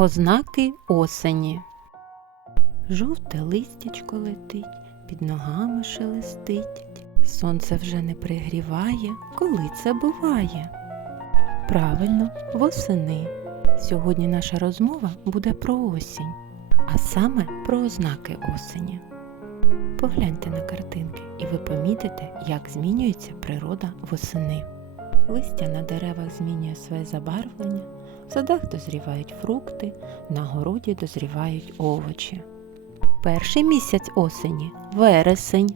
Ознаки осені. Жовте листячко летить, під ногами шелестить. Сонце вже не пригріває, коли це буває. Правильно, восени. Сьогодні наша розмова буде про осінь, а саме про ознаки осені. Погляньте на картинки, і ви помітите, як змінюється природа восени. Листя на деревах змінює своє забарвлення, в садах дозрівають фрукти, на городі дозрівають овочі. Перший місяць осені вересень.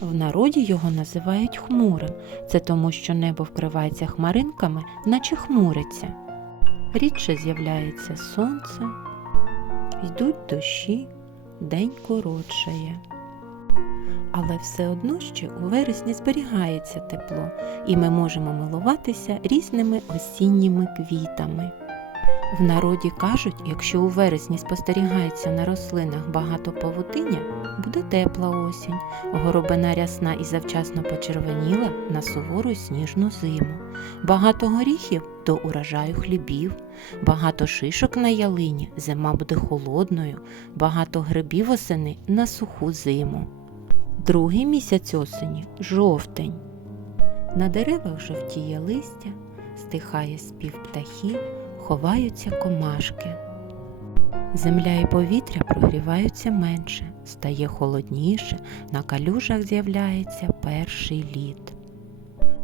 В народі його називають хмурим. Це тому, що небо вкривається хмаринками, наче хмуриться. Рідше з'являється сонце, йдуть дощі, день коротшає. Але все одно ще у вересні зберігається тепло, і ми можемо милуватися різними осінніми квітами. В народі кажуть, якщо у вересні спостерігається на рослинах багато павутиння, буде тепла осінь, горобина рясна і завчасно почервоніла на сувору сніжну зиму, багато горіхів до урожаю хлібів, багато шишок на ялині, зима буде холодною, багато грибів осени на суху зиму. Другий місяць осені жовтень. На деревах жовтіє листя, стихає спів птахів, ховаються комашки. Земля і повітря прогріваються менше, стає холодніше, на калюжах з'являється перший лід.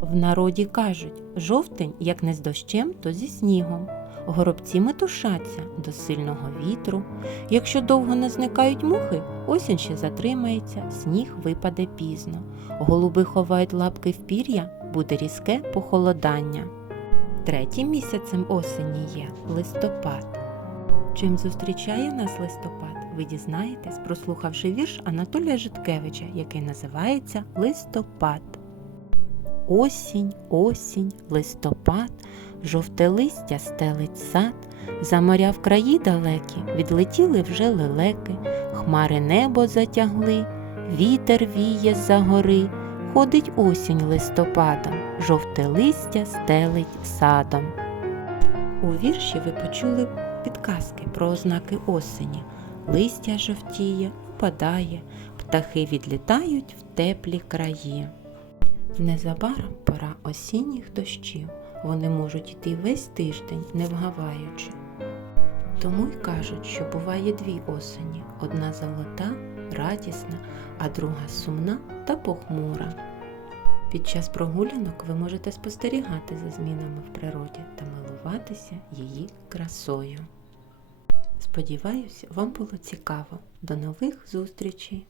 В народі кажуть, жовтень, як не з дощем, то зі снігом. Горобці метушаться до сильного вітру. Якщо довго не зникають мухи, осінь ще затримається, сніг випаде пізно. Голуби ховають лапки в пір'я, буде різке похолодання. Третім місяцем осені є листопад. Чим зустрічає нас листопад, ви дізнаєтесь, прослухавши вірш Анатолія Житкевича, який називається Листопад. Осінь, осінь, листопад, жовте листя стелить сад, за моря в краї далекі відлетіли вже лелеки, хмари небо затягли, вітер віє з-за гори, ходить осінь листопадом, жовте листя стелить садом. У вірші ви почули підказки про ознаки осені. Листя жовтіє, опадає, птахи відлітають в теплі краї. Незабаром пора осінніх дощів. Вони можуть йти весь тиждень, не вгаваючи. Тому й кажуть, що буває дві осені: одна золота, радісна, а друга сумна та похмура. Під час прогулянок ви можете спостерігати за змінами в природі та милуватися її красою. Сподіваюся, вам було цікаво. До нових зустрічей!